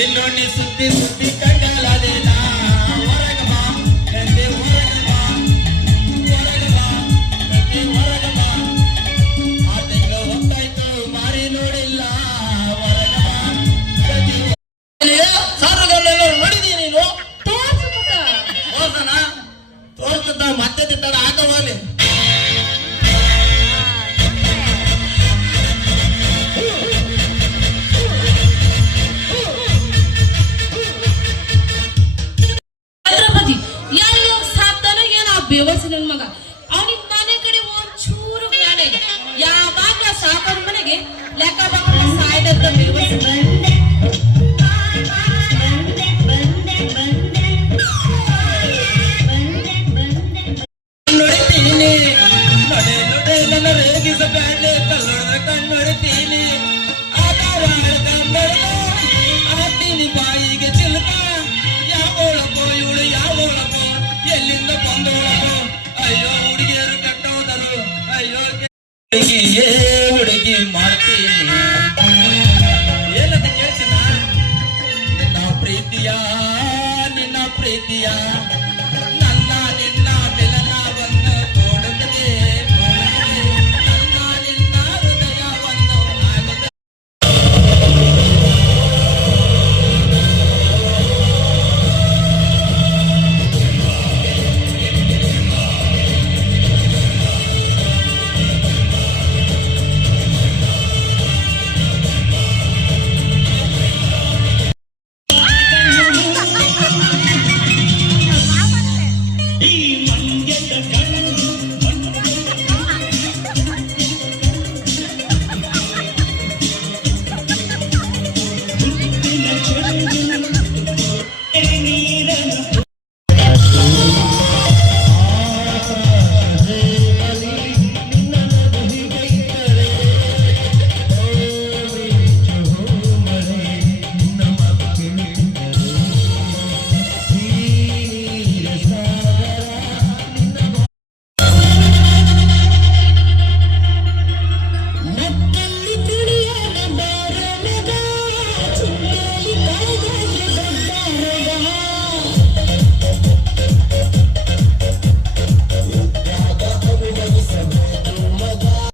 ನಿನ್ನೊಣ್ಣಿ ಸುತ್ತಿ ಸುತ್ತಿ ಕೈಗಾಲದೇನ ಹೊರಗ ಬಾ ಎಂದೆ ಹೊರಗ ಬಾ ಹೊರಗ ಬಾ ಎಂದೆ ಹೊರಗ ಬಾ ಆ ತಿಂಗಳು ಹೊತ್ತಾಯ್ತು ಮಾರಿ ನೋಡಿಲ್ಲ ಹೊರಗ ಬಾ ಸಾರುಗಳೆಲ್ಲ ನೋಡಿದೀನಿ ನೀನು ತೋರ್ಸನ ತೋರ್ಸದ ಮತ್ತೆ ತಿಂತಾಡ ಹಾಕವಾಲಿ ಬೇವರ್ಸಿ ನನ್ ಮಗ ಅವನಿಗೆ ಮನೆ ಕಡೆ ಒಂಚೂರು ಜ್ಞಾನ ಇಲ್ಲ. ಯಾವಾಗ ಸಾಕವ್ರ ಮನೆಗೆ ಲೆಕ್ಕ ಬಾಕ ಸಾಯ್ದಂತ ಬೇವರ್ಸಿ ನೋಡ್ತೀನಿ ನಡೆ ನಡೆ ನನ್ನ ರೇಗಿಸಬೇಡ ಕಲ್ಲೊಡೆದ ಕಣ್ಣೊಡ್ತೀನಿ ಆಧಾರ ಆಡ್ತೀನಿ ಬಾಯಿಗೆ ಚಿಲ್ಕ ಯಾವೊಳಕೋ ಇವಳು ಯಾವೊಳಕೋ ಎಲ್ಲಿಂದ ಬಂದೋಳಕೋ ಅಯ್ಯೋ ಹುಡುಗಿಯರು ಕೆಟ್ಟೋದರು ಅಯ್ಯೋ ಹುಡುಗಿಯೇ ಹುಡುಗಿ ಮಾಡ್ತೀನಿ ಏನಂತ ಕೇಳ್ತೀನ ನಿನ್ನ ಪ್ರೀತಿಯ